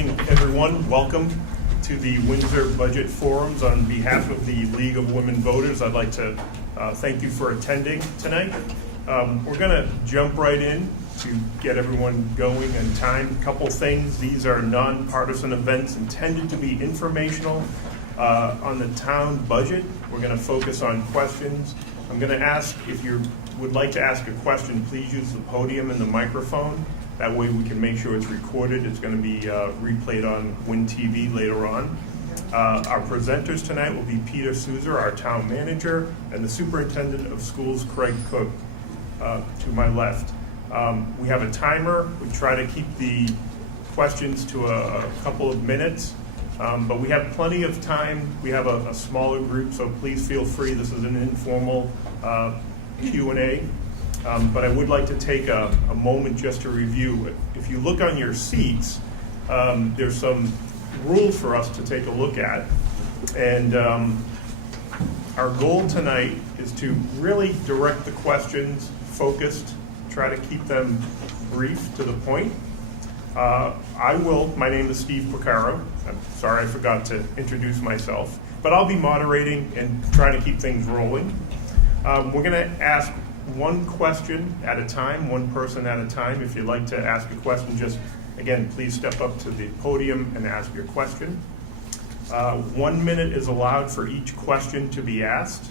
evening, everyone. Welcome to the Windsor Budget Forums. On behalf of the League of Women Voters, I'd like to thank you for attending tonight. We're going to jump right in to get everyone going in time. A couple things. These are nonpartisan events intended to be informational on the town budget. We're going to focus on questions. I'm going to ask, if you would like to ask a question, please use the podium and the microphone. That way we can make sure it's recorded. It's going to be replayed on Win TV later on. Our presenters tonight will be Peter Souza, our town manager, and the superintendent of schools, Craig Cook, to my left. We have a timer. We try to keep the questions to a couple of minutes, but we have plenty of time. We have a smaller group, so please feel free. This is an informal Q&A. But I would like to take a moment just to review. If you look on your seats, there's some rules for us to take a look at. And our goal tonight is to really direct the questions focused, try to keep them brief to the point. My name is Steve Poquonock. I'm sorry I forgot to introduce myself, but I'll be moderating and trying to keep things rolling. We're going to ask one question at a time, one person at a time. If you'd like to ask a question, just, again, please step up to the podium and ask your question. 1 minute is allowed for each question to be asked.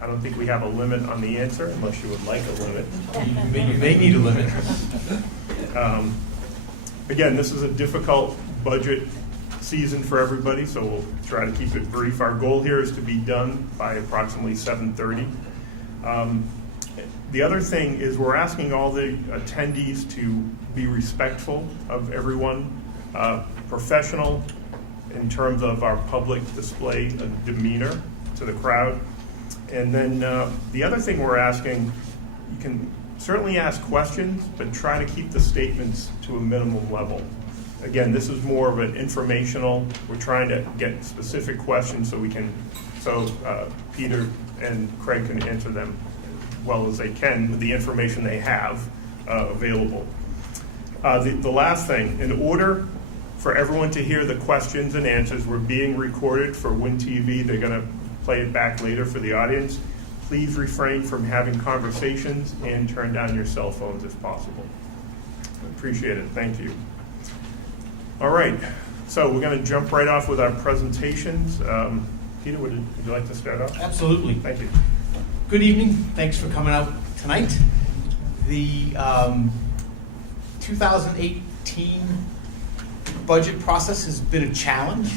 I don't think we have a limit on the answer, unless you would like a limit. You may need a limit. Again, this is a difficult budget season for everybody, so we'll try to keep it brief. Our goal here is to be done by approximately 7:30. The other thing is we're asking all the attendees to be respectful of everyone, professional in terms of our public display of demeanor to the crowd. And then the other thing we're asking, you can certainly ask questions, but try to keep the statements to a minimum level. Again, this is more of an informational. We're trying to get specific questions so Peter and Craig can answer them as well as they can with the information they have available. The last thing, in order for everyone to hear the questions and answers, we're being recorded for Win TV. They're going to play it back later for the audience. Please refrain from having conversations and turn down your cell phones if possible. Appreciate it. Thank you. All right, so we're going to jump right off with our presentations. Peter, would you like to start off? Absolutely. Thank you. Good evening. Thanks for coming out tonight. The 2018 budget process has been a challenge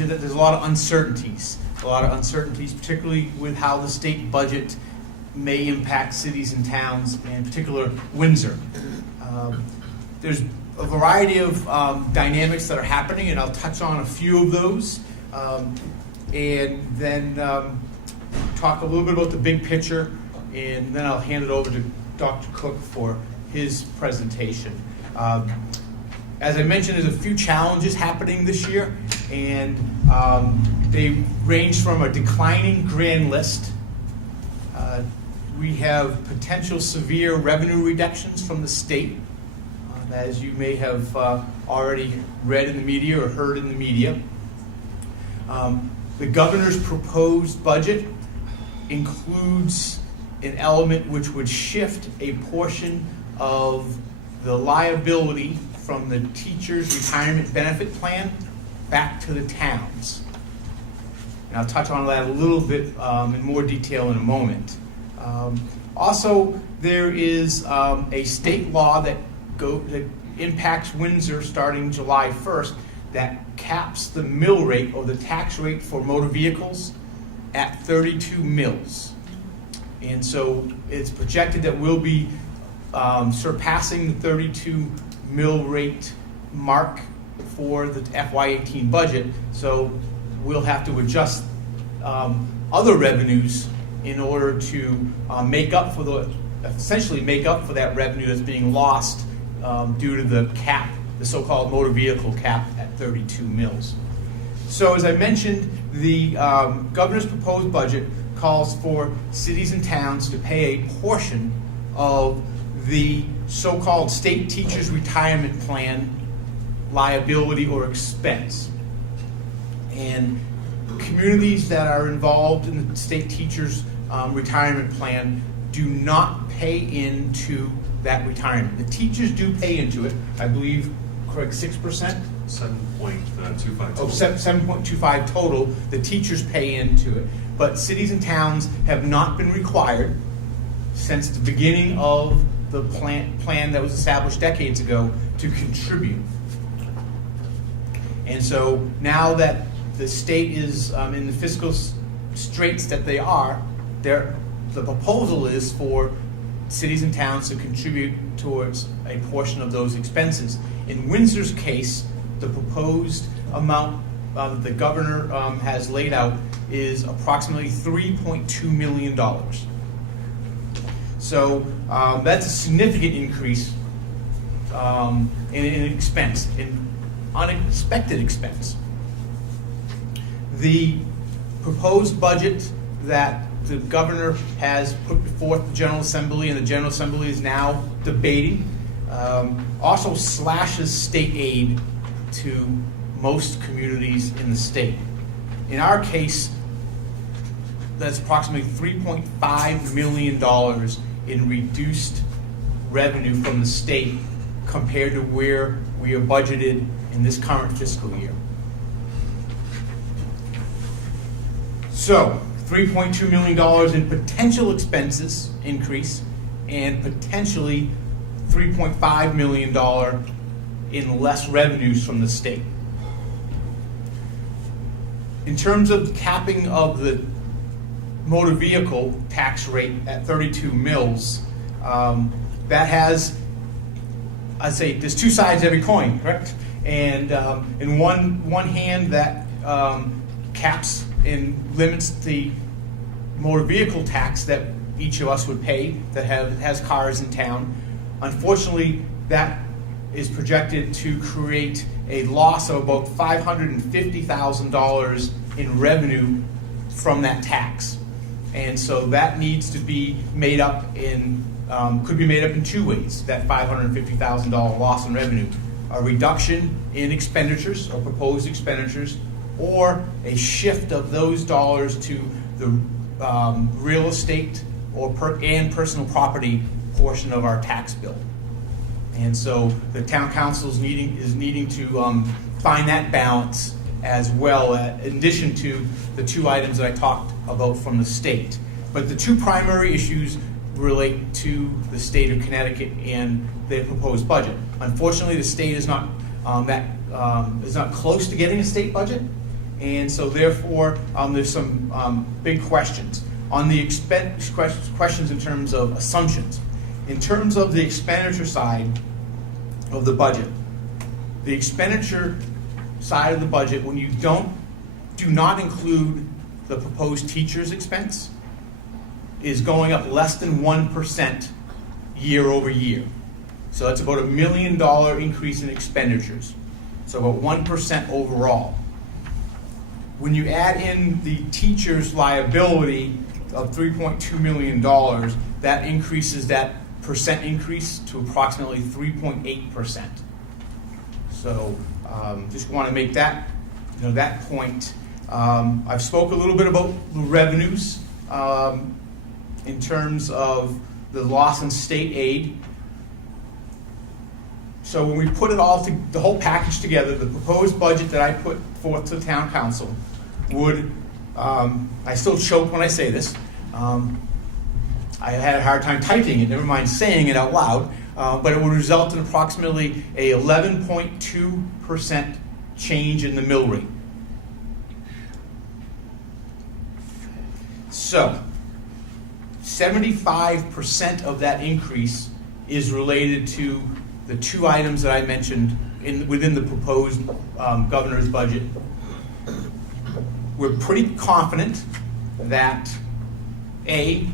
in that there's a lot of uncertainties, particularly with how the state budget may impact cities and towns, and in particular Windsor. There's a variety of dynamics that are happening, and I'll touch on a few of those, and then talk a little bit about the big picture, and then I'll hand it over to Dr. Cook for his presentation. As I mentioned, there's a few challenges happening this year, and they range from a declining grand list. We have potential severe revenue reductions from the state, as you may have already read in the media or heard in the media. The governor's proposed budget includes an element which would shift a portion of the liability from the teachers' retirement benefit plan back to the towns. And I'll touch on that a little bit in more detail in a moment. Also, there is a state law that impacts Windsor starting July 1st that caps the mill rate or the tax rate for motor vehicles at 32 mills. And so it's projected that we'll be surpassing the 32 mill rate mark for the FY18 budget. So we'll have to adjust other revenues in order to essentially make up for that revenue that's being lost due to the cap, the so-called motor vehicle cap at 32 mills. So as I mentioned, the governor's proposed budget calls for cities and towns to pay a portion of the so-called state teachers retirement plan liability or expense. And communities that are involved in the state teachers' retirement plan do not pay into that retirement. The teachers do pay into it, I believe, correct, 6%? 7.25. Oh, 7.25 total, the teachers pay into it. But cities and towns have not been required since the beginning of the plan that was established decades ago to contribute. And so now that the state is in the fiscal straits that they are, the proposal is for cities and towns to contribute towards a portion of those expenses. In Windsor's case, the proposed amount the governor has laid out is approximately $3.2 million. So that's a significant increase in expense, in unexpected expense. The proposed budget that the governor has put before the General Assembly, and the General Assembly is now debating, also slashes state aid to most communities in the state. In our case, that's approximately $3.5 million in reduced revenue from the state compared to where we are budgeted in this current fiscal year. So, $3.2 million in potential expenses increase and potentially $3.5 million in less revenues from the state. In terms of the capping of the motor vehicle tax rate at 32 mils, that has, I'd say, there's two sides to every coin, correct? And in one hand, that caps and limits the motor vehicle tax that each of us would pay that has cars in town. Unfortunately, that is projected to create a loss of about $550,000 in revenue from that tax. And so that needs to be made up could be made up in two ways, that $550,000 loss in revenue. A reduction in expenditures or proposed expenditures, or a shift of those dollars to the real estate and personal property portion of our tax bill. And so the town council is needing to find that balance as well, in addition to the two items that I talked about from the state. But the two primary issues relate to the state of Connecticut and their proposed budget. Unfortunately, the state is not close to getting a state budget, and so therefore there's some big questions on the questions in terms of assumptions. In terms of the expenditure side of the budget, the expenditure side of the budget, when you do not include the proposed teacher's expense, is going up less than 1% year over year. So that's about $1 million increase in expenditures. So about 1% overall. When you add in the teacher's liability of $3.2 million, that increases that percent increase to approximately 3.8%. So just want to make that point. I've spoke a little bit about the revenues in terms of the loss in state aid. So when we put it all the whole package together, the proposed budget that I put forth to the town council would, I still choke when I say this. I had a hard time typing it, never mind saying it out loud, but it would result in approximately a 11.2% change in the mill rate. So, 75% of that increase is related to the two items that I mentioned within the proposed governor's budget. We're pretty confident that the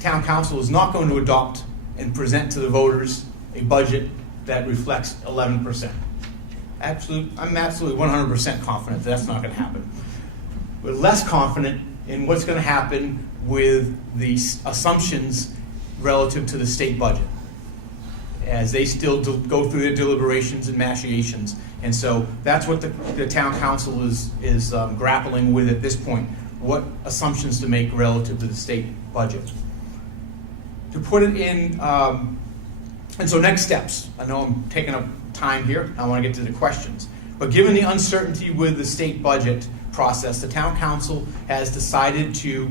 town council is not going to adopt and present to the voters a budget that reflects 11%. I'm absolutely 100% confident that's not going to happen. We're less confident in what's going to happen with the assumptions relative to the state budget. as they still go through their deliberations and machinations. And so that's what the town council is grappling with at this point, what assumptions to make relative to the state budget. To put it in, and so next steps. I know I'm taking up time here. I want to get to the questions. But given the uncertainty with the state budget process, the town council has decided to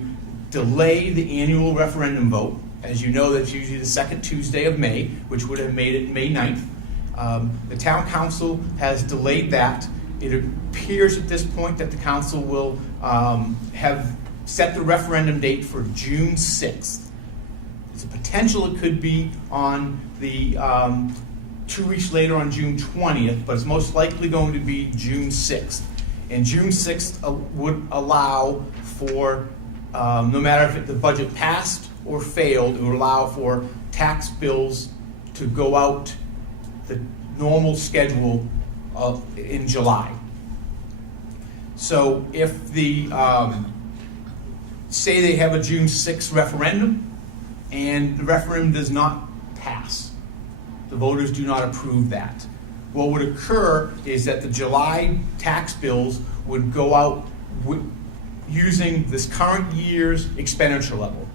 delay the annual referendum vote. As you know, that's usually the second Tuesday of May, which would have made it May 9th. The town council has delayed that. It appears at this point that the council will have set the referendum date for June 6th. There's a potential it could be on the 2 weeks later on June 20th, but it's most likely going to be June 6th. And June 6th would allow for, no matter if the budget passed or failed, it would allow for tax bills to go out the normal schedule in July. So if the, say they have a June 6th referendum and the referendum does not pass, the voters do not approve that, what would occur is that the July tax bills would go out using this current year's expenditure level.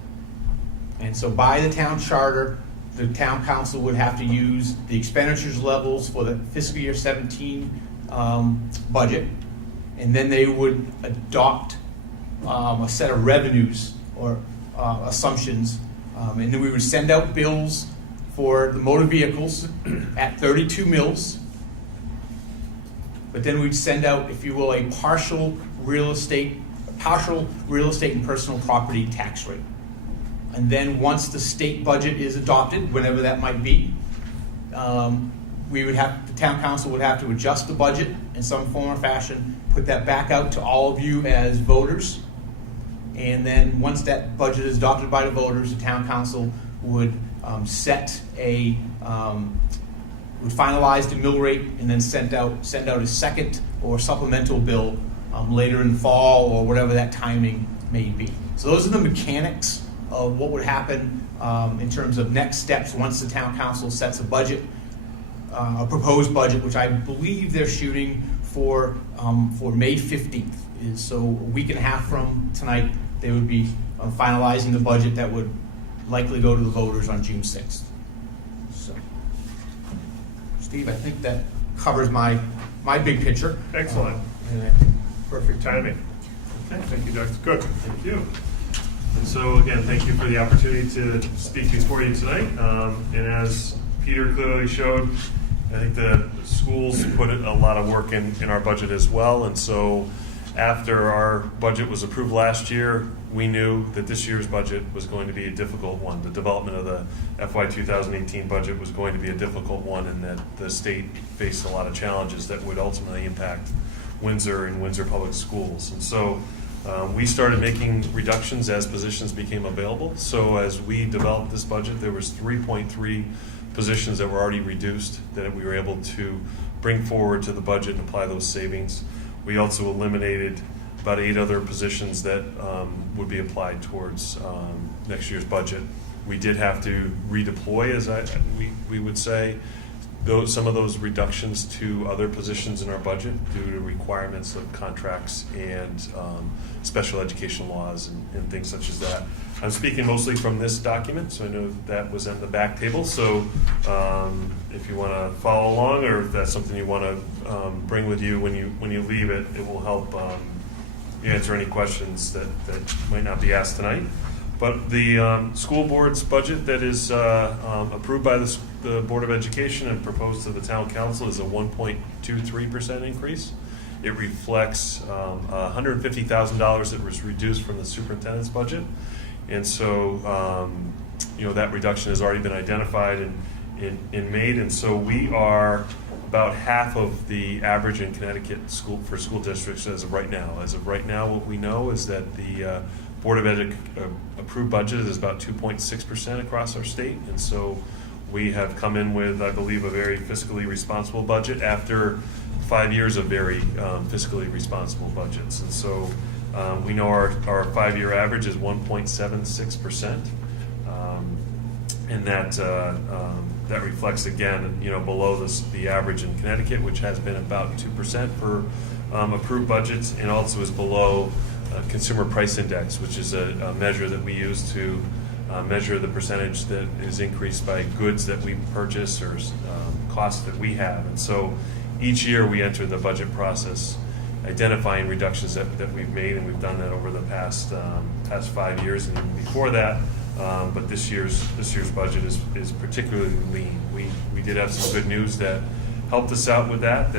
And so by the town charter, the town council would have to use the expenditures levels for the fiscal year 17 budget, and then they would adopt a set of revenues or assumptions, and then we would send out bills for the motor vehicles at 32 mils, but then we'd send out, if you will, a partial real estate and personal property tax rate. And then once the state budget is adopted, whenever that might be, the town council would have to adjust the budget in some form or fashion, put that back out to all of you as voters, and then once that budget is adopted by the voters, the town council would would finalize the mill rate and then send out a second or supplemental bill later in the fall or whatever that timing may be. So those are the mechanics of what would happen in terms of next steps once the town council sets a budget, a proposed budget, which I believe they're shooting for May 15th. So a week and a half from tonight, they would be finalizing the budget that would likely go to the voters on June 6th. So, Steve, I think that covers my big picture. Excellent. Perfect timing. Okay, thank you, Dr. Cook. Thank you. And so again, thank you for the opportunity to speak before you tonight. And as Peter clearly showed, I think the schools put a lot of work in our budget as well. And so after our budget was approved last year, we knew that this year's budget was going to be a difficult one. The development of the FY 2018 budget was going to be a difficult one, and that the state faced a lot of challenges that would ultimately impact Windsor and Windsor Public Schools. And so we started making reductions as positions became available. So as we developed this budget, there was 3.3 positions that were already reduced that we were able to bring forward to the budget and apply those savings. We also eliminated about 8 other positions that would be applied towards next year's budget. We did have to redeploy, as we would say, some of those reductions to other positions in our budget due to requirements of contracts and special education laws and things such as that. I'm speaking mostly from this document, so I know that was on the back table. So if you want to follow along, or if that's something you want to bring with you when you leave it, it will help answer any questions that might not be asked tonight. But the school board's budget that is approved by the Board of Education and proposed to the town council is a 1.23% increase. It reflects $150,000 that was reduced from the superintendent's budget. And so, that reduction has already been identified and made. And so we are about half of the average in Connecticut for school districts as of right now. As of right now, what we know is that the Board of Ed approved budget is about 2.6% across our state. And so we have come in with, I believe, a very fiscally responsible budget after 5 years of very fiscally responsible budgets. And so we know our 5-year average is 1.76%. and that that reflects again, below the average in Connecticut, which has been about 2% for approved budgets, and also is below Consumer Price Index, which is a measure that we use to measure the percentage that is increased by goods that we purchase or costs that we have. And so each year we enter the budget process identifying reductions that we've made, and we've done that over the past 5 years and even before that. But this year's budget is particularly lean. We did have some good news that helped us out with that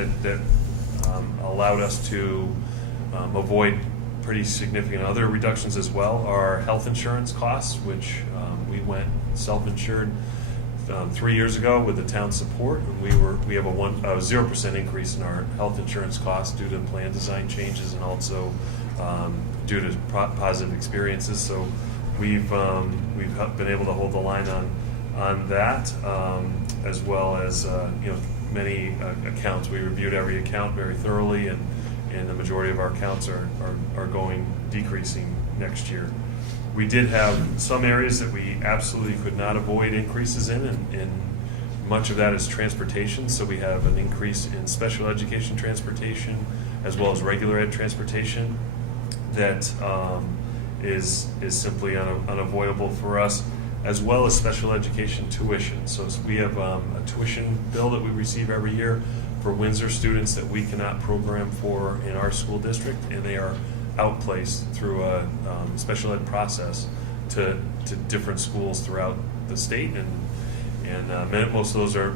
allowed us to avoid pretty significant other reductions as well. Our health insurance costs, which we went self-insured 3 years ago with the town support, and we have a 0% increase in our health insurance costs due to plan design changes and also due to positive experiences. So we've been able to hold the line on that, as well as many accounts. We reviewed every account very thoroughly, and the majority of our accounts are decreasing next year. We did have some areas that we absolutely could not avoid increases in, and much of that is transportation. So we have an increase in special education transportation as well as regular ed transportation that is simply unavoidable for us, as well as special education tuition. So we have a tuition bill that we receive every year for Windsor students that we cannot program for in our school district, and they are outplaced through a special ed process to different schools throughout the state, and most of those are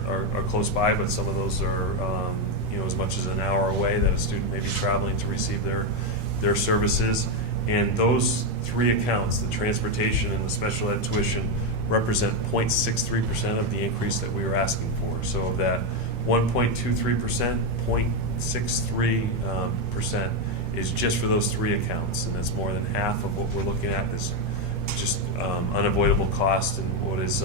close by, but some of those are as much as an hour away that a student may be traveling to receive their services. And those three accounts, the transportation and the special ed tuition, represent 0.63% of the increase that we were asking for. So of that 1.23%, 0.63% is just for those three accounts, and that's more than half of what we're looking at is just unavoidable cost. And what is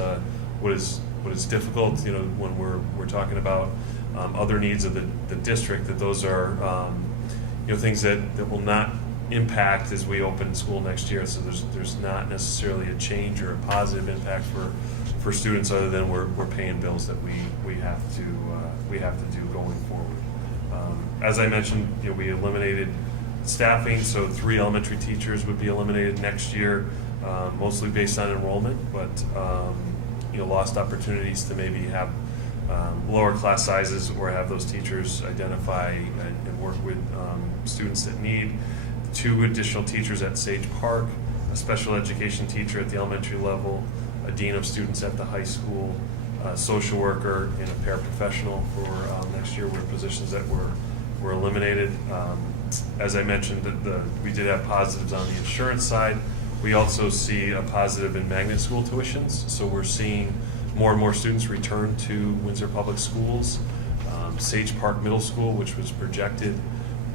difficult, when we're talking about other needs of the district, that those are things that will not impact as we open school next year. So there's not necessarily a change or a positive impact for students, other than we're paying bills that we have to do going forward. As I mentioned, we eliminated staffing, so 3 elementary teachers would be eliminated next year, mostly based on enrollment, but lost opportunities to maybe have lower class sizes or have those teachers identify and work with students that need. 2 additional teachers at Sage Park, a special education teacher at the elementary level, a dean of students at the high school, a social worker, and a paraprofessional for next year were positions that were eliminated. As I mentioned, we did have positives on the insurance side. We also see a positive in magnet school tuitions, so we're seeing more and more students return to Windsor Public Schools. Sage Park Middle School, which was projected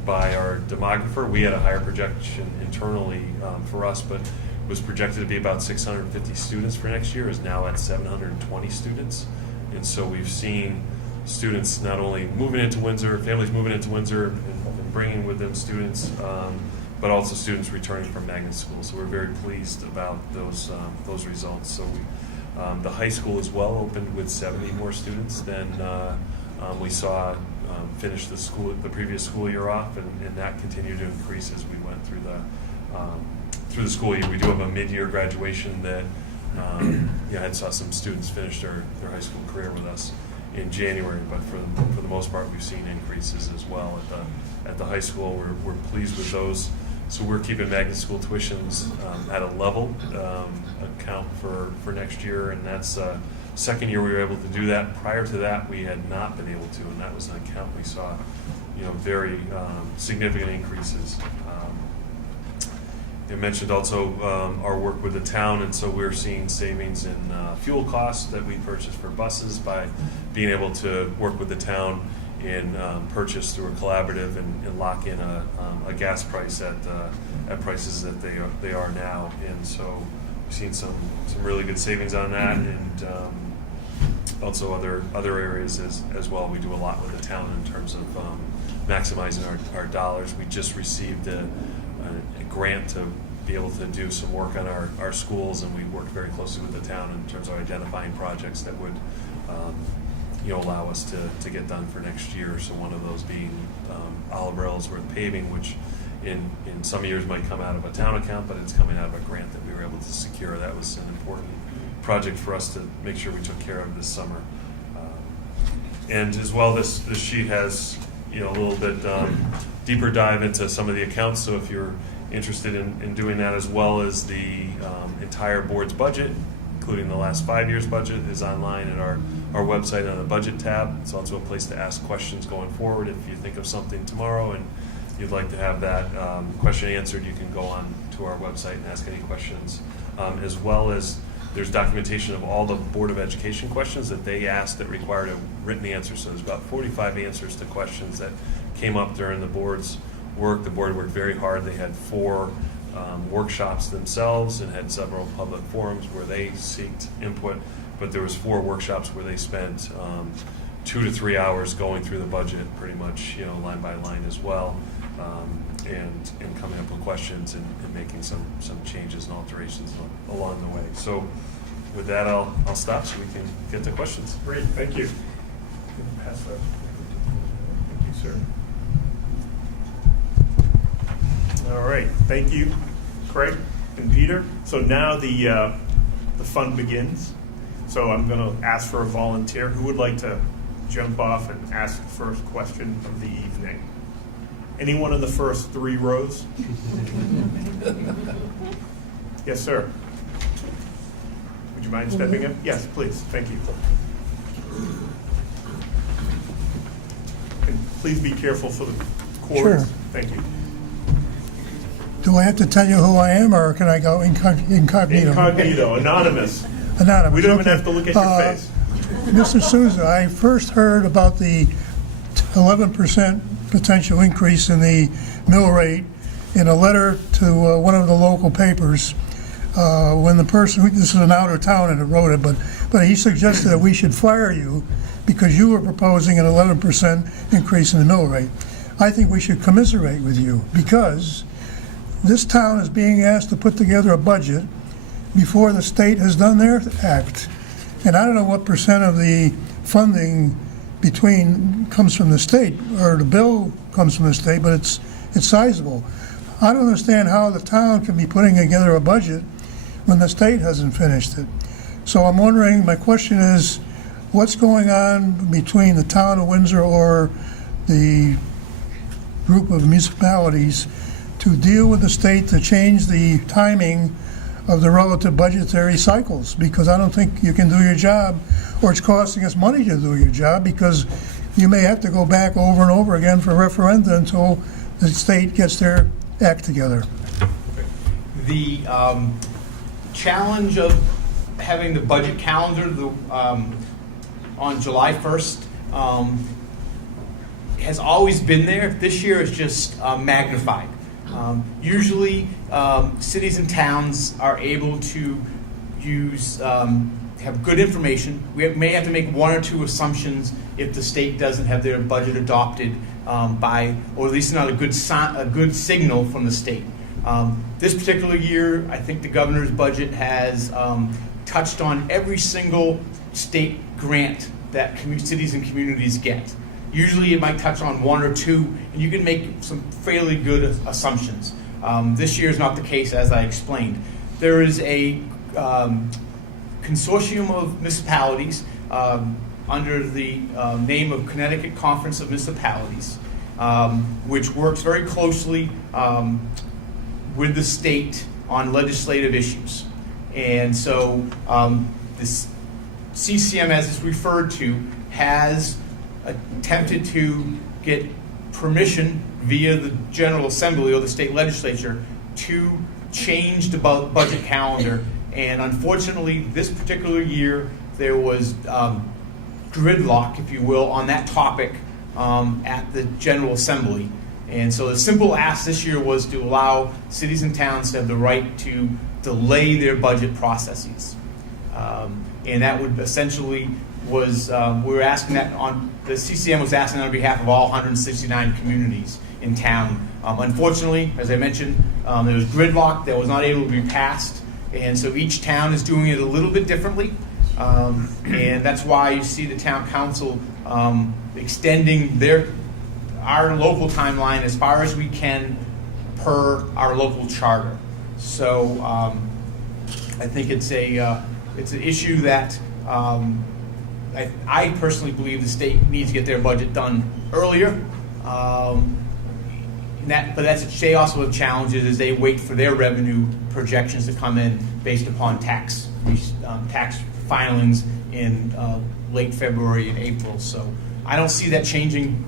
by our demographer, we had a higher projection internally for us, but was projected to be about 650 students for next year, is now at 720 students. And so we've seen students not only moving into Windsor, families moving into Windsor and bringing with them students, but also students returning from magnet school. So we're very pleased about those results. So the high school as well opened with 70 more students than we saw finish the previous school year off, and that continued to increase as we went through the school year. We do have a mid-year graduation that had saw some students finish their high school career with us in January, but for the most part, we've seen increases as well at the high school. We're pleased with those. So we're keeping magnet school tuitions at a level account for next year, and that's second year we were able to do that. Prior to that, we had not been able to, and that was an account we saw very significant increases. You mentioned also our work with the town, and so we're seeing savings in fuel costs that we purchase for buses by being able to work with the town and purchase through a collaborative and lock in a gas price at prices that they are now. And so we've seen some really good savings on that, and also other areas as well. We do a lot with the town in terms of maximizing our dollars. We just received a grant to be able to do some work on our schools, and we worked very closely with the town in terms of identifying projects that would allow us to get done for next year. So one of those being Olive Ellsworth paving, which in some years might come out of a town account, but it's coming out of a grant that we were able to secure. That was an important project for us to make sure we took care of this summer. And as well, this sheet has a little bit deeper dive into some of the accounts. So if you're interested in doing that, as well as the entire board's budget, including the last 5 years' budget, is online at our website on the budget tab. It's also a place to ask questions going forward. If you think of something tomorrow and you'd like to have that question answered, you can go on to our website and ask any questions, as well as there's documentation of all the Board of Education questions that they asked that required a written answer. So there's about 45 answers to questions that came up during the board's work. The board worked very hard. They had 4 workshops themselves and had several public forums where they sought input, but there was 4 workshops where they spent 2 to 3 hours going through the budget, pretty much line by line as well, and coming up with questions and making some changes and alterations along the way. So with that, I'll stop so we can get to questions. Great, thank you. Pass that. Thank you, sir. All right, thank you, Craig and Peter. So now the fun begins. So I'm going to ask for a volunteer. Who would like to jump off and ask the first question of the evening? Anyone in the first 3 rows? Yes, sir. Would you mind stepping in? Yes, please. Thank you. And please be careful for the cords. Sure. Thank you. Do I have to tell you who I am, or can I go incognito? Incognito, anonymous. Anonymous. We don't even okay. have to look at your face. Mr. Souza, I first heard about the 11% potential increase in the mill rate in a letter to one of the local papers. When the person, this is an outer town and it wrote it, but he suggested that we should fire you because you were proposing an 11% increase in the mill rate. I think we should commiserate with you because this town is being asked to put together a budget before the state has done their act. And I don't know what percent of the funding comes from the state, or the bill comes from the state, but it's sizable. I don't understand how the town can be putting together a budget when the state hasn't finished it. So I'm wondering, my question is, what's going on between the town of Windsor or the group of municipalities to deal with the state to change the timing of the relative budgetary cycles? Because I don't think you can do your job, or it's costing us money to do your job, because you may have to go back over and over again for referenda until the state gets their act together. The challenge of having the budget calendar on July 1st has always been there. This year is just magnified. Usually, cities and towns are able to have good information. We may have to make 1 or 2 assumptions if the state doesn't have their budget adopted by, or at least not a good signal from the state. This particular year, I think the governor's budget has touched on every single state grant that cities and communities get. Usually it might touch on 1 or 2, and you can make some fairly good assumptions. This year is not the case, as I explained. There is a consortium of municipalities under the name of Connecticut Conference of Municipalities, which works very closely with the state on legislative issues. And so this CCM, as it's referred to, has attempted to get permission via the General Assembly or the state legislature to change the budget calendar. And unfortunately, this particular year, there was gridlock, if you will, on that topic at the General Assembly. And so the simple ask this year was to allow cities and towns to have the right to delay their budget processes. And that would essentially was, we were asking that on, the CCM was asking on behalf of all 169 communities in town. Unfortunately, as I mentioned, there was gridlock that was not able to be passed, and so each town is doing it a little bit differently. And that's why you see the town council extending our local timeline as far as we can per our local charter. So I think it's an issue that I personally believe the state needs to get their budget done earlier. They also have challenges as they wait for their revenue projections to come in based upon tax filings in late February and April. So I don't see that changing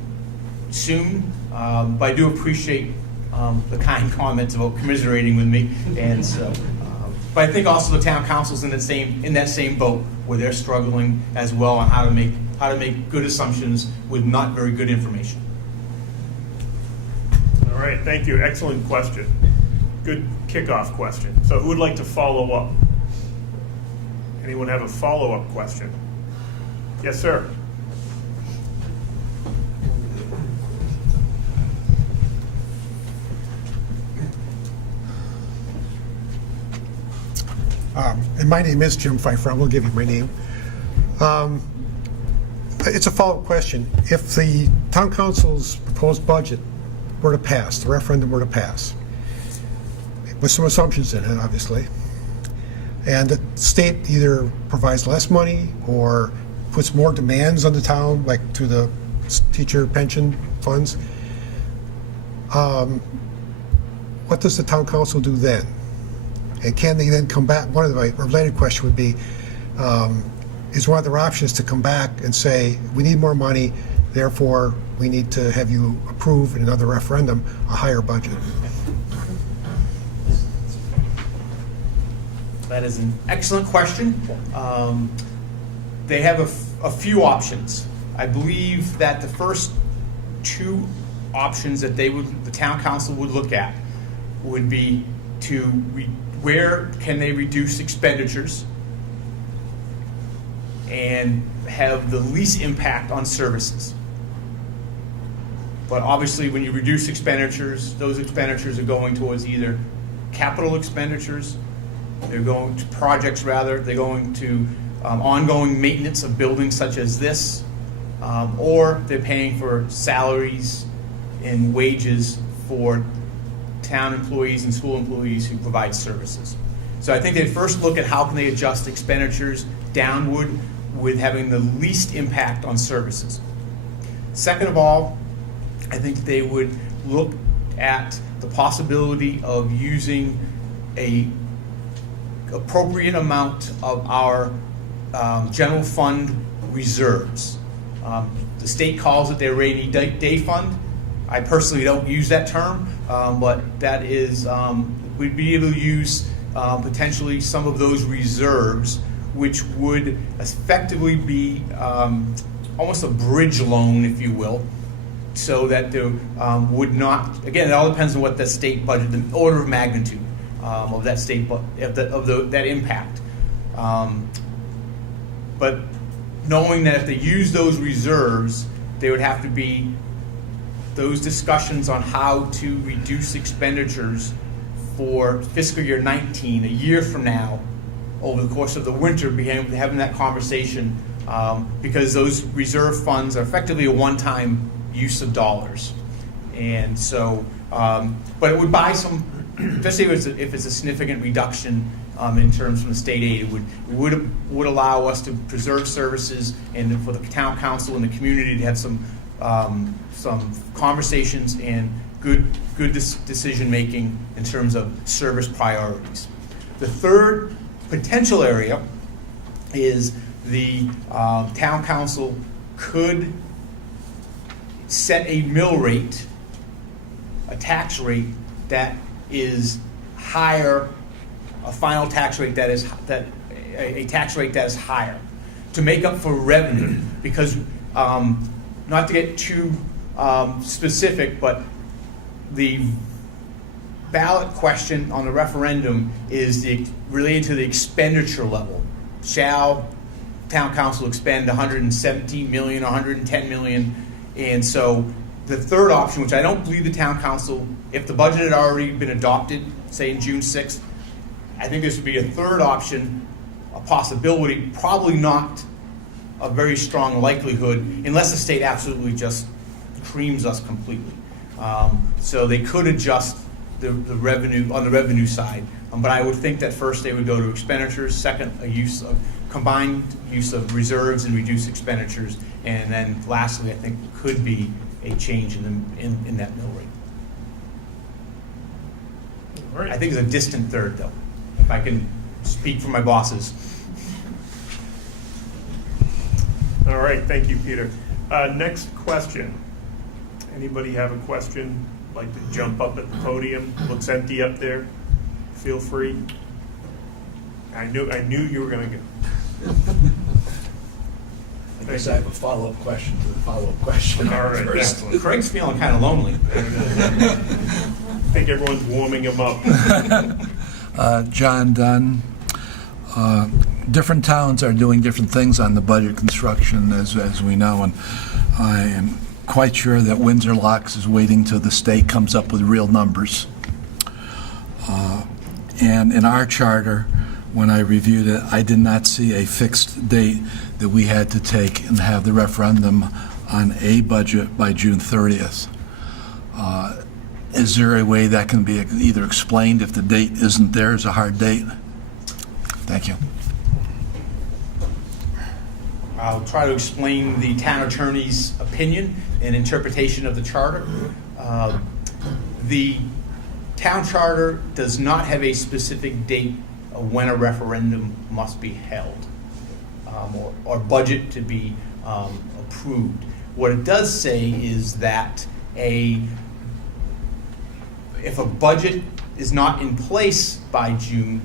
soon, but I do appreciate the kind comments about commiserating with me. And so, but I think also the town council's in that same boat where they're struggling as well on how to make good assumptions with not very good information. All right, thank you. Excellent question. Good kickoff question. So who would like to follow up? Anyone have a follow-up question? Yes, sir. And my name is Jim Pfeiffer. I will give you my name. It's a follow-up question. If the town council's proposed budget were to pass, the referendum were to pass, with some assumptions in it, obviously, and the state either provides less money or puts more demands on the town, like to the teacher pension funds, what does the town council do then? And can they then come back? One of the related question would be, is one of their options to come back and say, we need more money, therefore we need to have you approve in another referendum a higher budget? That is an excellent question. They have a few options. I believe that the first two options that the town council would look at would be where can they reduce expenditures and have the least impact on services. But obviously when you reduce expenditures, those expenditures are going towards either capital expenditures, they're going to projects rather, they're going to ongoing maintenance of buildings such as this, or they're paying for salaries and wages for town employees and school employees who provide services. So I think they first look at how can they adjust expenditures downward with having the least impact on services. Second of all, I think they would look at the possibility of using a appropriate amount of our general fund reserves. The state calls it their rainy day fund. I personally don't use that term, but that is, we'd be able to use potentially some of those reserves, which would effectively be almost a bridge loan, if you will, so that there would not, again, it all depends on what the state budget, the order of magnitude of that state, that impact. But knowing that if they use those reserves, there would have to be those discussions on how to reduce expenditures for fiscal year 19, a year from now, over the course of the winter, having that conversation, because those reserve funds are effectively a one-time use of dollars. And so, but it would buy some, especially if it's a significant reduction in terms from the state aid, it would allow us to preserve services and for the town council and the community to have some conversations and good decision making in terms of service priorities. The third potential area is the town council could set a mill rate, a tax rate that is higher, a final tax rate a tax rate that is higher to make up for revenue, because not to get too specific, but the ballot question on the referendum is related to the expenditure level. Shall town council expend 117 million, 110 million? And so The third option, which I don't believe the town council, if the budget had already been adopted, say in June 6th, I think this would be a third option, a possibility, probably not a very strong likelihood, unless the state absolutely just creams us completely. So they could adjust the revenue, on the revenue side. But I would think that first they would go to expenditures, second, a combined use of reserves and reduced expenditures, and then lastly, I think could be a change in that mill rate. All right. I think it's a distant third, though, if I can speak for my bosses. All right, thank you, Peter. Next question. Anybody have a question? Like to jump up at the podium? Looks empty up there. Feel free. I knew you were going to go. I guess I have a follow-up question to the follow-up question. All right, first. excellent. Craig's feeling kind of lonely. I think everyone's warming him up. John Dunn. Different towns are doing different things on the budget construction, as we know, and I am quite sure that Windsor Locks is waiting till the state comes up with real numbers. And in our charter, when I reviewed it, I did not see a fixed date that we had to take and have the referendum on a budget by June 30th. Is there a way that can be either explained if the date isn't there as a hard date? Thank you. I'll try to explain the town attorney's opinion and interpretation of the charter. The town charter does not have a specific date of when a referendum must be held or budget to be approved. What it does say is that if a budget is not in place by June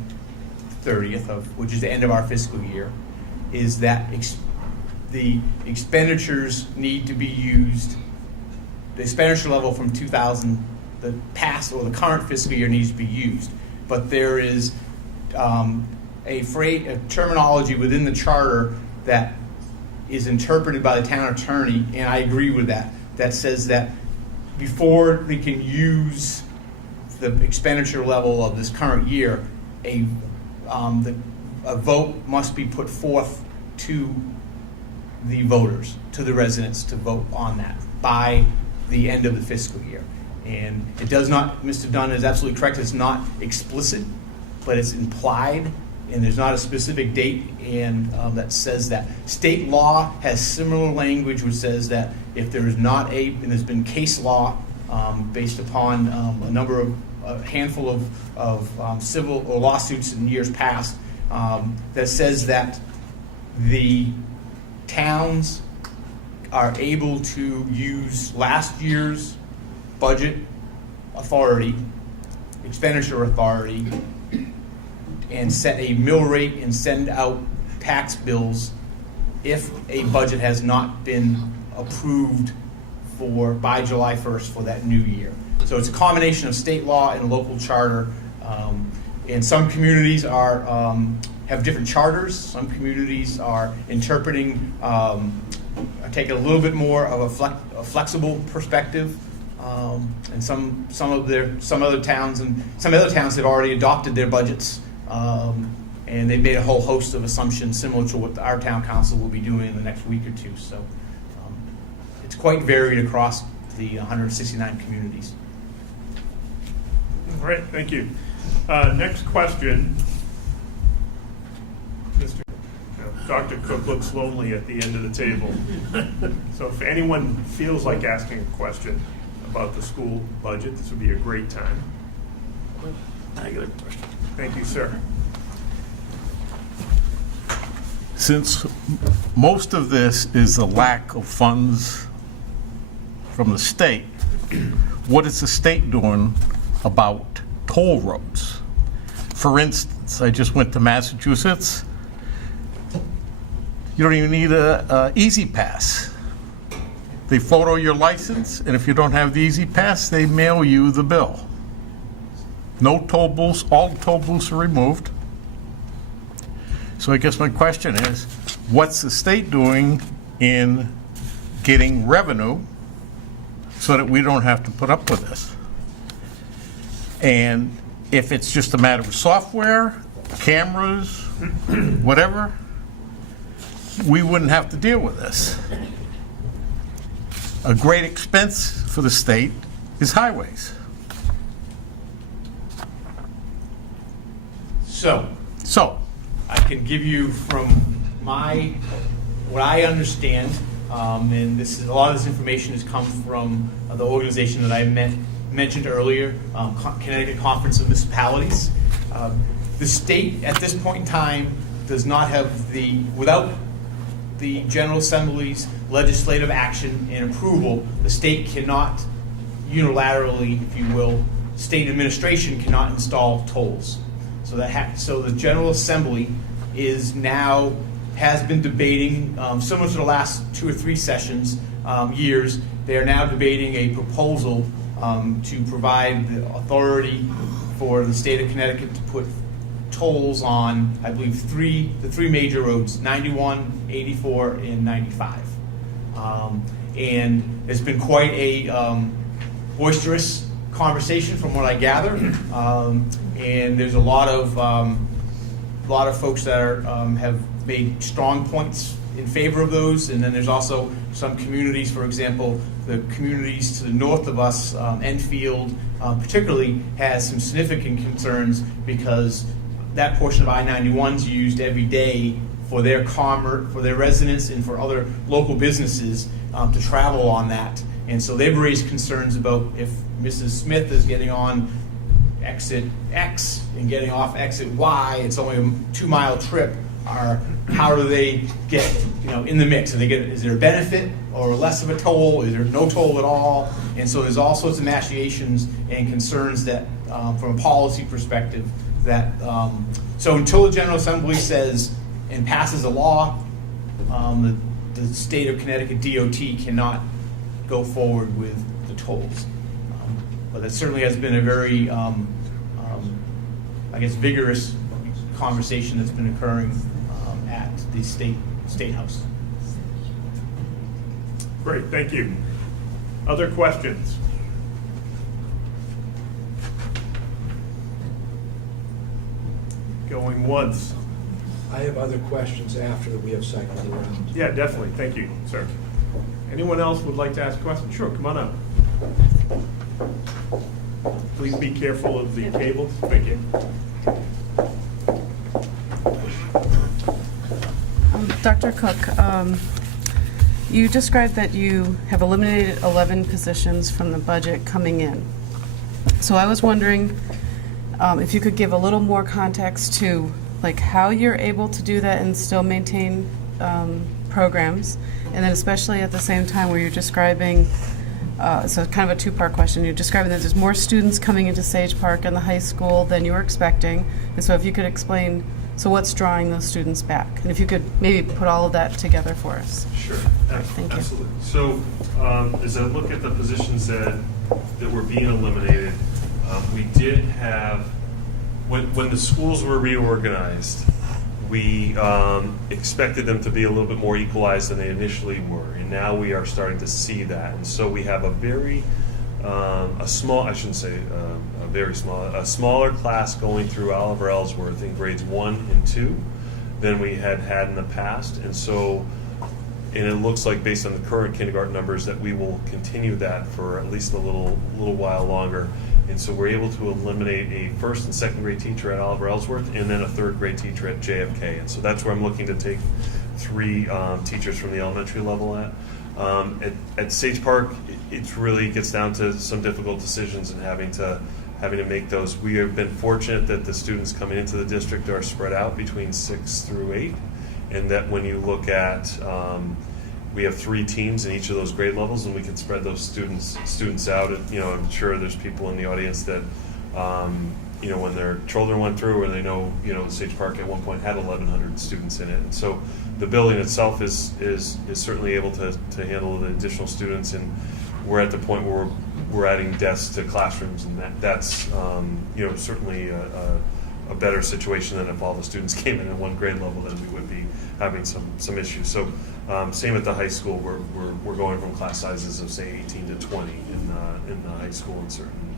30th, which is the end of our fiscal year, is that the expenditures need to be used, the expenditure level from the past or the current fiscal year needs to be used. But there is a terminology within the charter that is interpreted by the town attorney, and I agree with that, that says that before they can use the expenditure level of this current year, a vote must be put forth to the voters, to the residents, to vote on that by the end of the fiscal year. And it does not, Mr. Dunn is absolutely correct, it's not explicit, but it's implied, and there's not a specific date and that says that. State law has similar language which says that if there is not and there's been case law based upon a handful of civil or lawsuits in years past that says that the towns are able to use last year's budget authority, expenditure authority, and set a mill rate and send out tax bills if a budget has not been approved by July 1st for that new year. So it's a combination of state law and local charter. And some communities have different charters. Some communities are interpreting, taking a little bit more of a flexible perspective. And some other towns have already adopted their budgets, and they've made a whole host of assumptions similar to what our town council will be doing in the next week or two. So it's quite varied across the 169 communities. All right, thank you. Next question. Dr. Cook looks lonely at the end of the table. So if anyone feels like asking a question about the school budget, this would be a great time. I got a question. Thank you, sir. Since most of this is the lack of funds from the state, what is the state doing about toll roads? For instance, I just went to Massachusetts. You don't even need a Easy Pass. They photo your license, and if you don't have the Easy Pass, they mail you the bill. No toll booths, all the toll booths are removed. So I guess my question is, what's the state doing in getting revenue so that we don't have to put up with this. And if it's just a matter of software, cameras, whatever, we wouldn't have to deal with this. A great expense for the state is highways. So, So, I can give you from what I understand, and a lot of this information has come from the organization that I mentioned earlier, Connecticut Conference of Municipalities. The state, at this point in time, does not have without the General Assembly's legislative action and approval, the state cannot unilaterally, if you will, state administration cannot install tolls. So the General Assembly has been debating, similar to the last 2 or 3 years, they are now debating a proposal to provide the authority for the state of Connecticut to put tolls on, I believe, the three major roads, 91, 84, and 95. And it's been quite a boisterous conversation from what I gather. And there's a lot of folks that have made strong points in favor of those, and then there's also some communities, for example, the communities to the north of us, Enfield particularly, has some significant concerns because that portion of I-91 is used every day for their residents and for other local businesses to travel on that. And so they've raised concerns about if Mrs. Smith is getting on exit X and getting off exit Y, it's only a 2-mile trip. How do they get in the mix? Is there a benefit or less of a toll? Is there no toll at all? And so there's all sorts of machinations and concerns that, from a policy perspective, that so until the General Assembly says and passes a law, the state of Connecticut DOT cannot go forward with the tolls. But that certainly has been a very, vigorous conversation that's been occurring at the State House. Great, thank you. Other questions? Going once. I have other questions after we have cycled around. Yeah, definitely, thank you, sir. Anyone else would like to ask a question? Sure, come on up. Please be careful of the cables. Thank you. Dr. Cook, you described that you have eliminated 11 positions from the budget coming in. So I was wondering if you could give a little more context to how you're able to do that and still maintain programs, and then especially at the same time where you're describing, so kind of a 2-part question, you're describing that there's more students coming into Sage Park and the high school than you were expecting, and so if you could explain, so what's drawing those students back? And if you could maybe put all of that together for us. Sure, Thank you. absolutely. So as I look at the positions that were being eliminated, we did have, when the schools were reorganized, we expected them to be a little bit more equalized than they initially were, and now we are starting to see that. And so we have a smaller class going through Oliver Ellsworth in grades 1 and 2 than we had in the past. And so, and it looks like based on the current kindergarten numbers that we will continue that for at least a little while longer. And so we're able to eliminate a 1st and 2nd grade teacher at Oliver Ellsworth and then a 3rd grade teacher at JFK. And so that's where I'm looking to take 3 teachers from the elementary level at. At Sage Park, it really gets down to some difficult decisions and having to make those. We have been fortunate that the students coming into the district are spread out between 6 through 8, and that when you look at we have 3 teams in each of those grade levels, and we can spread those students out. And, I'm sure there's people in the audience that, when their children went through, or they know, Sage Park at one point had 1,100 students in it. And so the building itself is certainly able to handle the additional students, and we're at the point where we're adding desks to classrooms, and that's certainly a better situation than if all the students came in at one grade level than we would be having some issues. So same at the high school, we're going from class sizes of say 18 to 20 in the high school in certain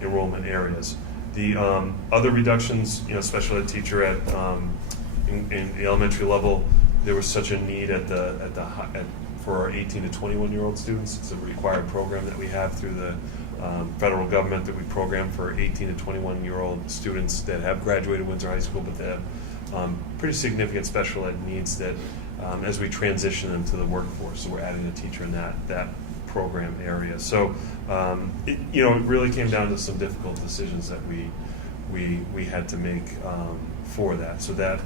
enrollment areas. The other reductions, special ed teacher at in the elementary level, there was such a need for our 18 to 21-year-old students. It's a required program that we have through the federal government that we program for 18 to 21-year-old students that have graduated Windsor High School, but they have pretty significant special ed needs that as we transition them to the workforce. So we're adding a teacher in that program area. So it really came down to some difficult decisions that we had to make for that. So that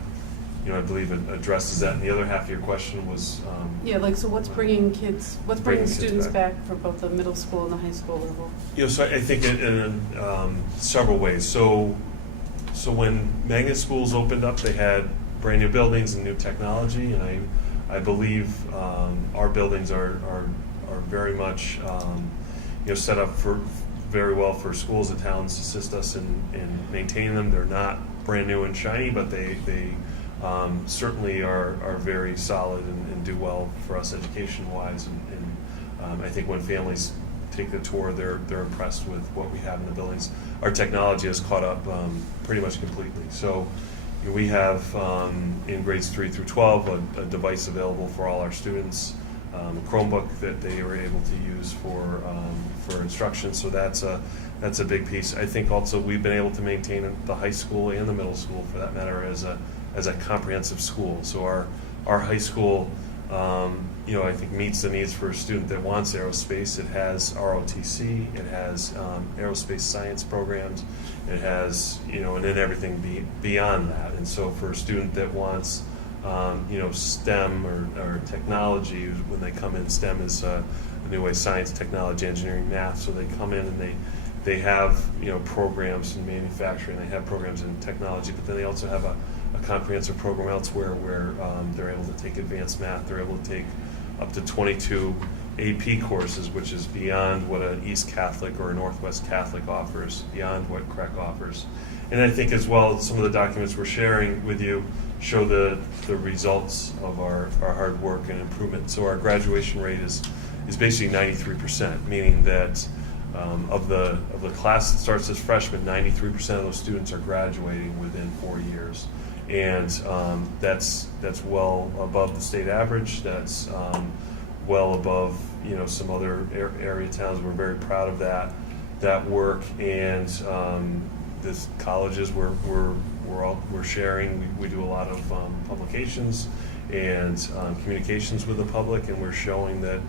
I believe it addresses that. And the other half of your question was so what's bringing kids students back for both the middle school and the high school level? So I think in several ways. So when magnet schools opened up, they had brand new buildings and new technology, and I believe our buildings are very much set up very well for schools and towns to assist us in maintaining them. They're not brand new and shiny, but they certainly are very solid and do well for us education-wise. And I think when families take the tour, they're impressed with what we have in the buildings. Our technology has caught up pretty much completely. So we have in grades 3 through 12 a device available for all our students, a Chromebook that they were able to use for instruction. So that's a big piece. I think also we've been able to maintain the high school and the middle school, for that matter, as a comprehensive school. So our high school, I think meets the needs for a student that wants aerospace. It has ROTC, it has aerospace science programs, it has, and then everything beyond that. And so for a student that wants, STEM or technology, when they come in, STEM is a new way, science, technology, engineering, math. So they come in and they have, programs in manufacturing, they have programs in technology, but then they also have a comprehensive program elsewhere where they're able to take advanced math. They're able to take up to 22 AP courses, which is beyond what an East Catholic or a Northwest Catholic offers, beyond what CREC offers. And I think as well, some of the documents we're sharing with you show the results of our hard work and improvement. So our graduation rate is basically 93%, meaning that of the class that starts as freshmen, 93% of those students are graduating within 4 years. And that's well above the state average. That's well above some other area towns. We're very proud of that work. And this colleges we're sharing. We do a lot of publications and communications with the public, and we're showing that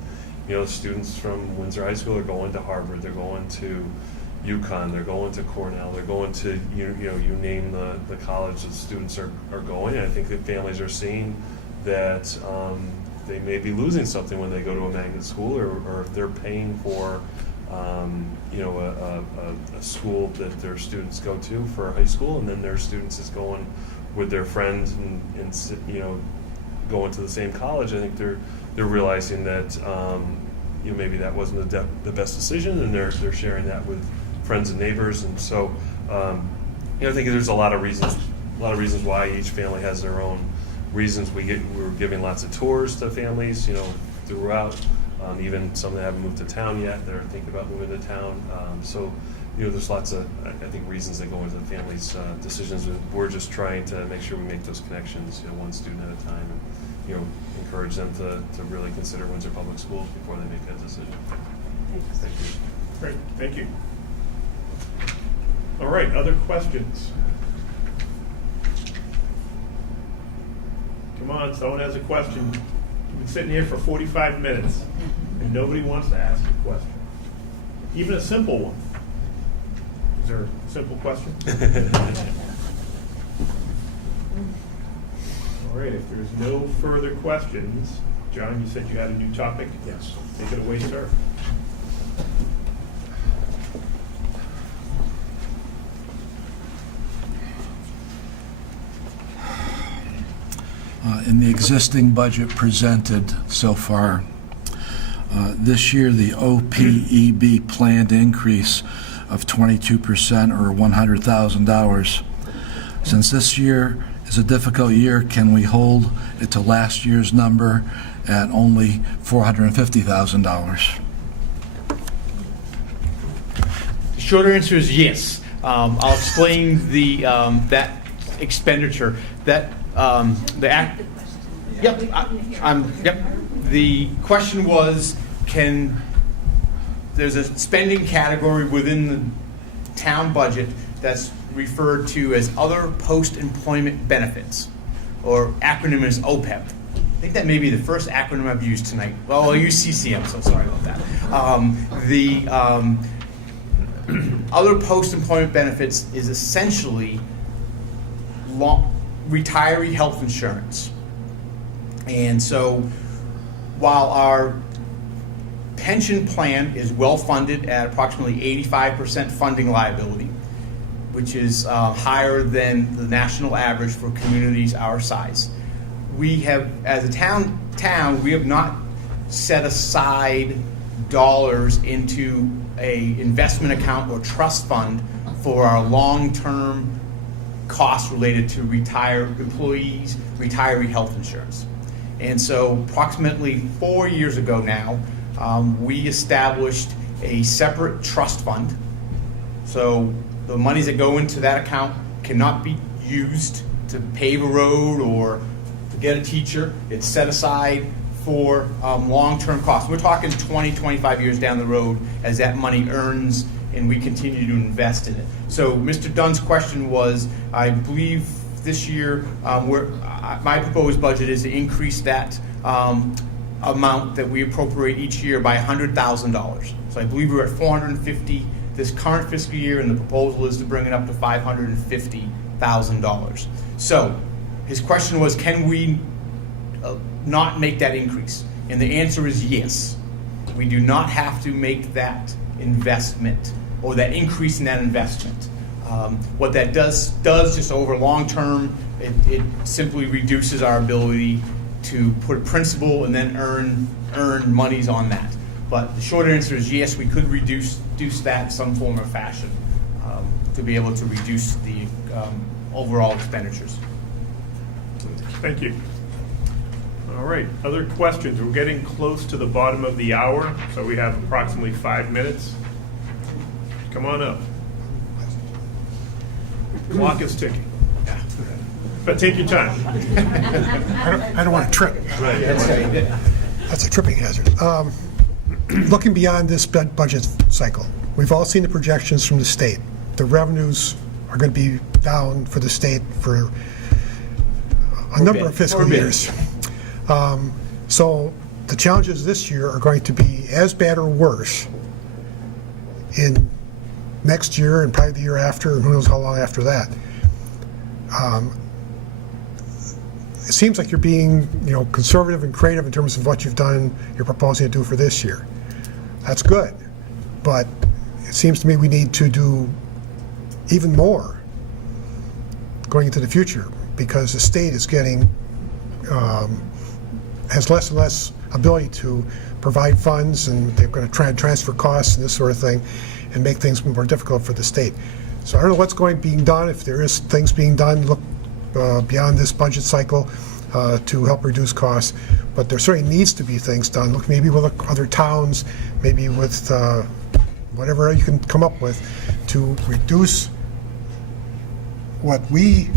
students from Windsor High School are going to Harvard. They're going to UConn, they're going to Cornell, they're going to, you name the college that students are going. And I think that families are seeing that they may be losing something when they go to a magnet school, or if they're paying for, a school that their students go to for high school, and then their students is going with their friends and going to the same college. I think they're realizing that, maybe that wasn't the best decision, and they're sharing that with friends and neighbors. And so I think there's a lot of reasons why each family has their own reasons. We're giving lots of tours to families throughout, even some that haven't moved to town yet, they're thinking about moving to town. So there's lots of, I think, reasons that go into the family's decisions. We're just trying to make sure we make those connections one student at a time, and encourage them to really consider Windsor Public Schools before they make that decision. Thank you. Great, thank you. All right, other questions? Come on, someone has a question. We've been sitting here for 45 minutes, and nobody wants to ask a question. Even a simple one. Is there a simple question? All right, if there's no further questions, John, you said you had a new topic? Yes. Take it away, sir. In the existing budget presented so far, this year the OPEB planned increase of 22% or $100,000. Since this year is a difficult year. Can we hold it to last year's number at only $450,000? The shorter answer is yes. I'll explain that expenditure. Yep. Yep. The question was, there's a spending category within the town budget that's referred to as other post-employment benefits, or acronym is OPEB. I think that may be the first acronym I've used tonight. Well, I'll use CCM, so sorry about that. The other post-employment benefits is essentially retiree health insurance. And so while our pension plan is well-funded at approximately 85% funding liability, which is higher than the national average for communities our size, we have, as a town, we have not set aside dollars into a investment account or trust fund for our long-term costs related to retired employees, retiree health insurance. And so approximately 4 years ago now, we established a separate trust fund. So the monies that go into that account cannot be used to pave a road or to get a teacher. It's set aside for long-term costs. We're talking 20, 25 years down the road as that money earns and we continue to invest in it. So Mr. Dunn's question was, I believe this year, my proposed budget is to increase that amount that we appropriate each year by $100,000. So I believe we're at $450 this current fiscal year, and the proposal is to bring it up to $550,000. So his question was, can we not make that increase? And the answer is yes. We do not have to make that investment or that increase in that investment. What that does just over long term, it simply reduces our ability to put principal and then earn monies on that. But the short answer is yes, we could reduce that in some form or fashion to be able to reduce the overall expenditures. Thank you. All right, other questions? We're getting close to the bottom of the hour, so we have approximately 5 minutes. Come on up. Clock is ticking. But take your time. I don't want to trip. Right. That's a tripping hazard. Looking beyond this budget cycle, we've all seen the projections from the state. The revenues are going to be down for the state for a number of fiscal years. So the challenges this year are going to be as bad or worse in next year and probably the year after, and who knows how long after that. It seems like you're being, conservative and creative in terms of what you've done, you're proposing to do for this year. That's good, but it seems to me we need to do even more going into the future, because the state is getting, has less and less ability to provide funds, and they're going to try and transfer costs and this sort of thing and make things more difficult for the state. So I don't know what's being done, if there is things being done, look beyond this budget cycle to help reduce costs, but there certainly needs to be things done. Look, maybe with other towns, maybe with whatever you can come up with to reduce what we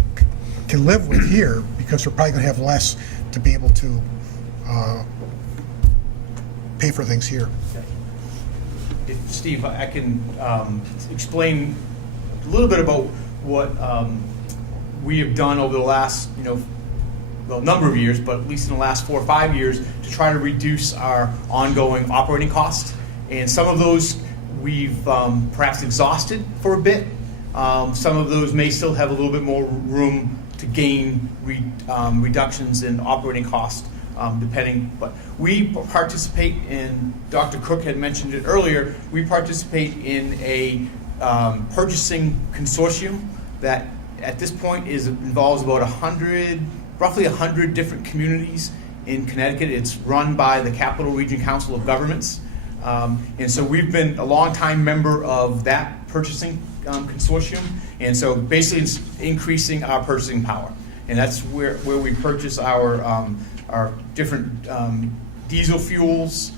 can live with here, because we're probably going to have less to be able to pay for things here. Steve, I can explain a little bit about what we have done over the last, number of years, but at least in the last 4 or 5 years, to try to reduce our ongoing operating costs. And some of those we've perhaps exhausted for a bit. Some of those may still have a little bit more room to gain reductions in operating costs, depending. But we participate in, Dr. Cook had mentioned it earlier, we participate in a purchasing consortium that at this point involves about roughly 100 different communities in Connecticut. It's run by the Capital Region Council of Governments. And so we've been a longtime member of that purchasing consortium. And so basically it's increasing our purchasing power. and that's where we purchase our different diesel fuels,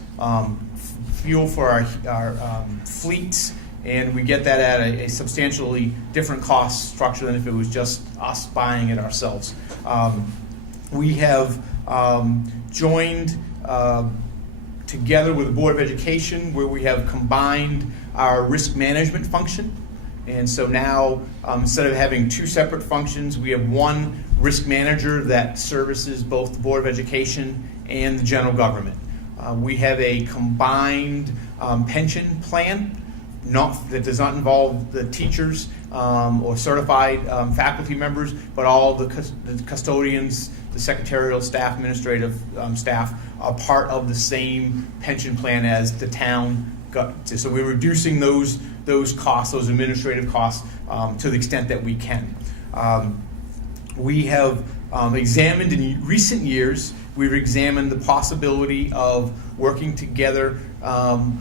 fuel for our fleets, and we get that at a substantially different cost structure than if it was just us buying it ourselves. We have joined together with the Board of Education, where we have combined our risk management function. And so now, instead of having two separate functions, we have one risk manager that services both the Board of Education and the general government. We have a combined pension plan that does not involve the teachers or certified faculty members, but all the custodians, the secretarial staff, administrative staff are part of the same pension plan as the town got. So we're reducing those costs, those administrative costs, to the extent that we can. We have examined in recent years, we've examined the possibility of working together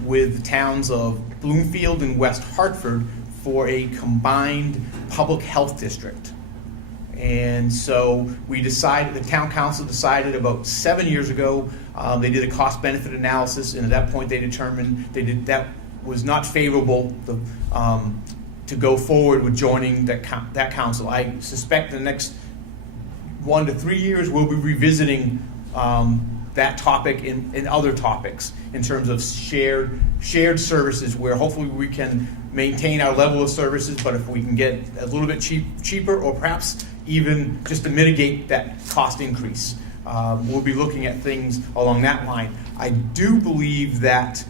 with the towns of Bloomfield and West Hartford for a combined public health district. And so we decided, the town council decided about 7 years ago, they did a cost benefit analysis, and at that point they determined that was not favorable to go forward with joining that council. I suspect in the next 1 to 3 years we'll be revisiting that topic and other topics in terms of shared services, where hopefully we can maintain our level of services, but if we can get a little bit cheaper, or perhaps even just to mitigate that cost increase, we'll be looking at things along that line. I do believe that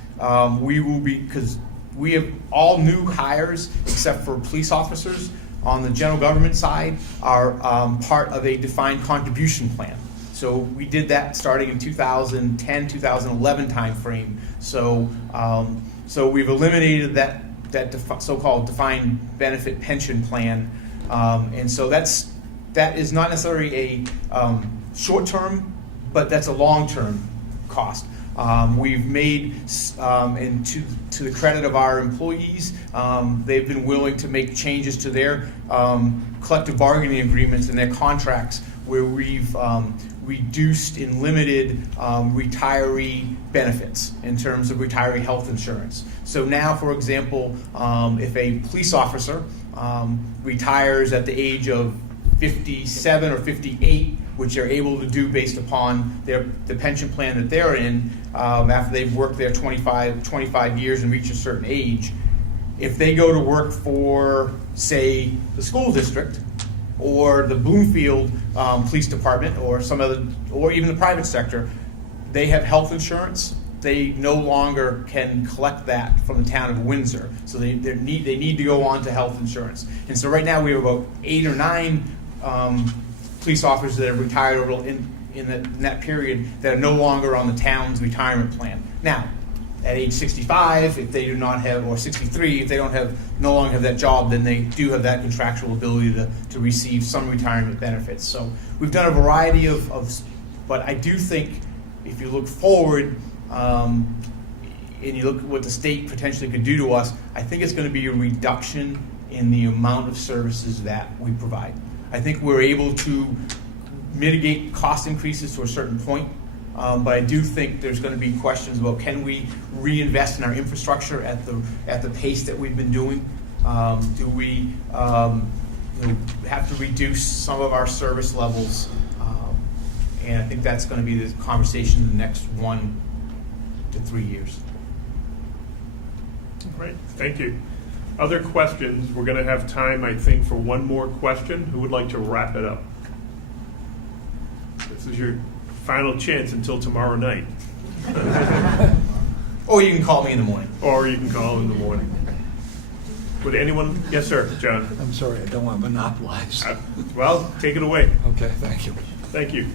we will be, because we have all new hires except for police officers on the general government side are part of a defined contribution plan. So we did that starting in 2010, 2011 timeframe. So we've eliminated that so-called defined benefit pension plan, and so that is not necessarily a short-term, but that's a long-term cost. We've made, and to the credit of our employees, they've been willing to make changes to their collective bargaining agreements and their contracts, where we've reduced and limited retiree benefits in terms of retiree health insurance. So now, for example, if a police officer retires at the age of 57 or 58, which they're able to do based upon the pension plan that they're in, after they've worked there 25 years and reach a certain age, if they go to work for, say, the school district or the Bloomfield Police Department or or even the private sector, they have health insurance. They no longer can collect that from the town of Windsor, so they need to go on to health insurance. And so right now we have about 8 or 9 police officers that have retired in that period that are no longer on the town's retirement plan. Now, at age 65, if they do not have, or 63, if they no longer have that job, then they do have that contractual ability to receive some retirement benefits. So we've done a variety of but I do think if you look forward, and you look at what the state potentially could do to us, I think it's going to be a reduction in the amount of services that we provide. I think we're able to mitigate cost increases to a certain point, but I do think there's going to be questions about, can we reinvest in our infrastructure at the pace that we've been doing? Do we have to reduce some of our service levels? And I think that's going to be the conversation in the next 1 to 3 years. Great, thank you. Other questions? We're going to have time, I think, for one more question. Who would like to wrap it up? This is your final chance until tomorrow night. Or you can call me in the morning. Or you can call in the morning. Would anyone? Yes, sir, John. I'm sorry, I don't want to monopolize. Well, take it away. Okay, thank you. Thank you.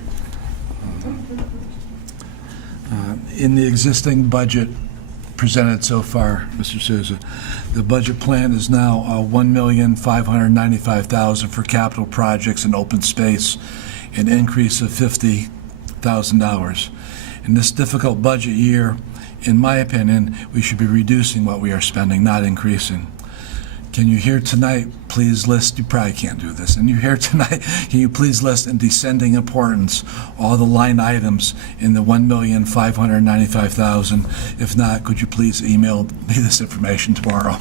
In the existing budget presented so far, Mr. Souza, the budget plan is now $1,595,000 for capital projects and open space, an increase of $50,000. In this difficult budget year, in my opinion, we should be reducing what we are spending, not increasing. Can you here tonight please list, you probably can't do this, and you're here tonight, can you please list in descending importance all the line items in the $1,595,000? If not, could you please email me this information tomorrow?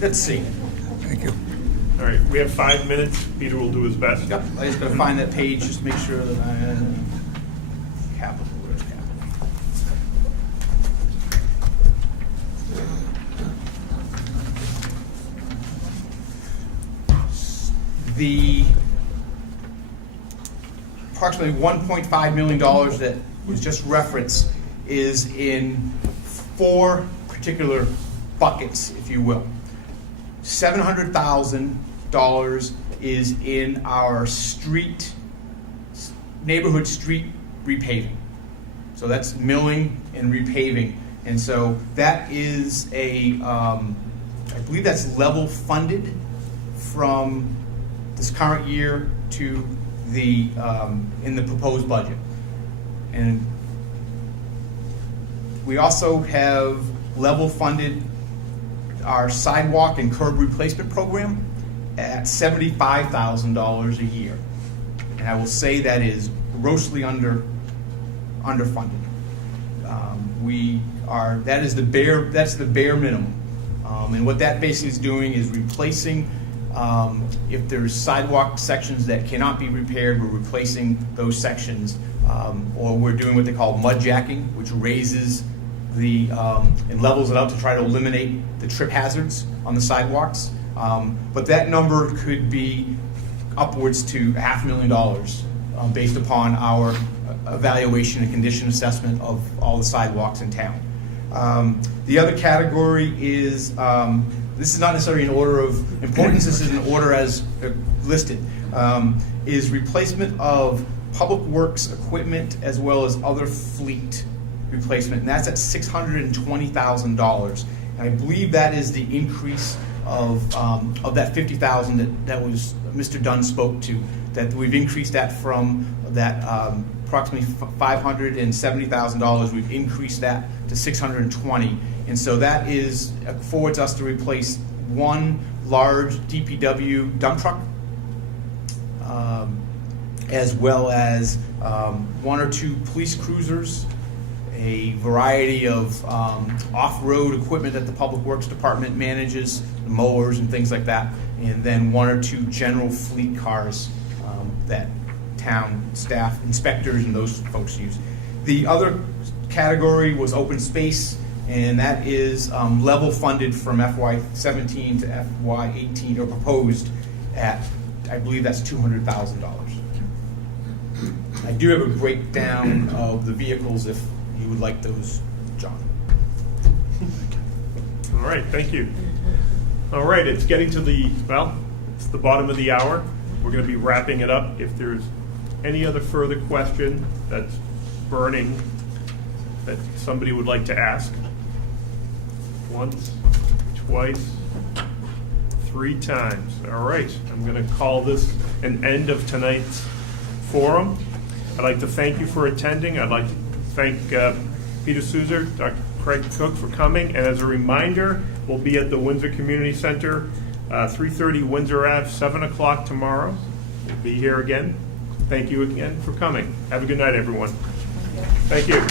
Let's see. Thank you. All right, we have 5 minutes. Peter will do his best. Yep, I just gotta find that page, just to make sure that capital, where's capital? The approximately $1.5 million that was just referenced is in 4 particular buckets, if you will. $700,000 is in our neighborhood street repaving. So that's milling and repaving. And so that is I believe that's level funded from this current year to the, in the proposed budget. And we also have level funded our sidewalk and curb replacement program at $75,000 a year. And I will say that is grossly underfunded. That's the bare minimum. And what that basically is doing is replacing, if there's sidewalk sections that cannot be repaired, we're replacing those sections. Or we're doing what they call mud jacking, which raises and levels it out to try to eliminate the trip hazards on the sidewalks. But that number could be upwards to $500,000 based upon our evaluation and condition assessment of all the sidewalks in town. The other category is, this is not necessarily in order of importance, this is in order as listed, is replacement of public works equipment as well as other fleet replacement, and that's at $620,000. And I believe that is the increase of that $50,000 that was Mr. Dunn spoke to. That we've increased that from that approximately $570,000. We've increased that to $620,000, and so that is affords us to replace one large DPW dump truck, as well as 1 or 2 police cruisers, a variety of off-road equipment that the Public Works Department manages, mowers and things like that, and then 1 or 2 general fleet cars that town staff, inspectors, and those folks use. The other category was open space, and that is level funded from FY17 to FY18, or proposed at, I believe that's $200,000. I do have a breakdown of the vehicles if you would like those, John. All right, thank you. All right, it's getting to it's the bottom of the hour. We're going to be wrapping it up. If there's any other further question that's burning that somebody would like to ask. Once, twice, 3 times. All right, I'm going to call this an end of tonight's forum. I'd like to thank you for attending. I'd like to thank Peter Souza, Dr. Craig Cook for coming. And as a reminder, we'll be at the Windsor Community Center, 330 Windsor Ave, 7 o'clock tomorrow. We'll be here again. Thank you again for coming. Have a good night, everyone. Thank you.